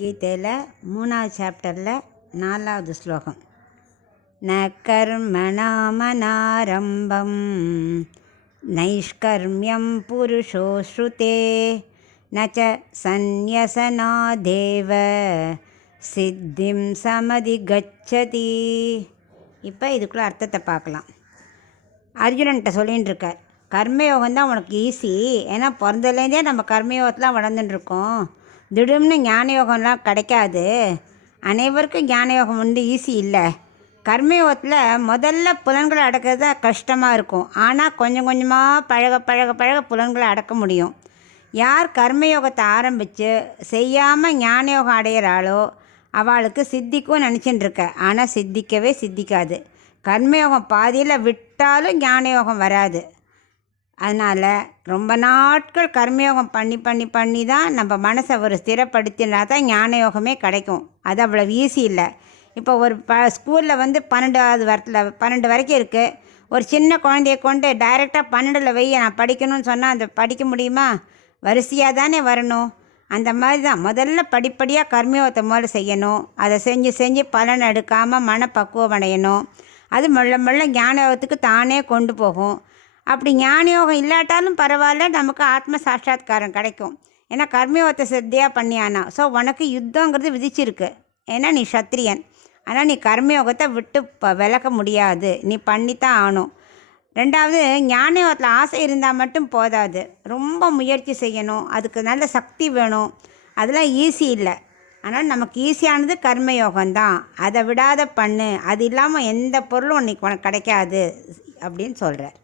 கீதையில் 3வது சாப்டரில் 4வது ஸ்லோகம். ந கர்மணாமனாரம்பம் நைஷ்கர்மியம் புருஷோ ஸ்ருதே நச்ச சந்நியசனாதேவ சித்திம் சமதி கச்சதி. இப்போ இதுக்குள்ளே அர்த்தத்தை பார்க்கலாம். அர்ஜுனன்ட்ட சொல்லின்னு இருக்கார், கர்மயோகம் தான் உனக்கு ஈஸி. ஏன்னா பிறந்ததுலேருந்தே நம்ம கர்மயோகத்தெலாம் வளர்ந்துட்டுருக்கோம். திடீர்னு ஞானயோகம்லாம் கிடைக்காது. அனைவருக்கும் ஞானயோகம் ஈஸி இல்லை. கர்மயோகத்தில் முதல்ல புலன்களை அடக்கிறது தான் கஷ்டமாக இருக்கும். ஆனால் கொஞ்சம் கொஞ்சமாக பழக பழக பழக புலன்களை அடக்க முடியும். யார் கர்மயோகத்தை ஆரம்பித்து செய்யாமல் ஞானயோகம் அடைகிறாளோ அவளுக்கு சித்திக்கும் நினச்சின்னு இருக்க. ஆனால் சித்திக்கவே சித்திக்காது. கர்மயோகம் பாதியில் விட்டாலும் ஞானயோகம் வராது. அதனால் ரொம்ப நாட்கள் கர்மயோகம் பண்ணி பண்ணி பண்ணி தான் நம்ம மனசை ஒரு ஸ்திரப்படுத்தினா தான் ஞானயோகமே கிடைக்கும். அது அவ்வளோ ஈஸி இல்லை. இப்போ ஒரு ஸ்கூலில் 12 வரைக்கும் இருக்குது. ஒரு சின்ன குழந்தைய கொண்டு டைரெக்டாக 12 வை நான் படிக்கணும்னு சொன்னால் அந்த படிக்க முடியுமா? வரிசையாக தானே வரணும். அந்த மாதிரி தான் முதல்ல படிப்படியாக கர்மயோகத்தை முதல்ல செய்யணும். அதை செஞ்சு செஞ்சு பலன் எடுக்காமல் மனப்பக்குவம் அடையணும். அது மெல்ல மெல்ல ஞானயோகத்துக்கு தானே கொண்டு போகும். அப்படி ஞானயோகம் இல்லாட்டாலும் பரவாயில்ல, நமக்கு ஆத்ம சாட்சாத்காரம் கிடைக்கும். ஏன்னா கர்மயோகத்தை சித்தியாக பண்ணியானா. ஸோ உனக்கு யுத்தங்கிறது விதிச்சிருக்கு. ஏன்னா நீ சத்திரியன். ஆனால் நீ கர்மயோகத்தை விட்டு விலக முடியாது. நீ பண்ணித்தான் ஆகணும். ரெண்டாவது, ஞானயோகத்தில் ஆசை இருந்தால் மட்டும் போதாது. ரொம்ப முயற்சி செய்யணும். அதுக்கு நல்ல சக்தி வேணும். அதெல்லாம் ஈஸி இல்லை. ஆனால் நமக்கு ஈஸியானது கர்மயோகம்தான். அதை விடாத பண்ணு. அது இல்லாமல் எந்த பொருளும் உனக்கு கிடைக்காது அப்படின்னு சொல்கிறார்.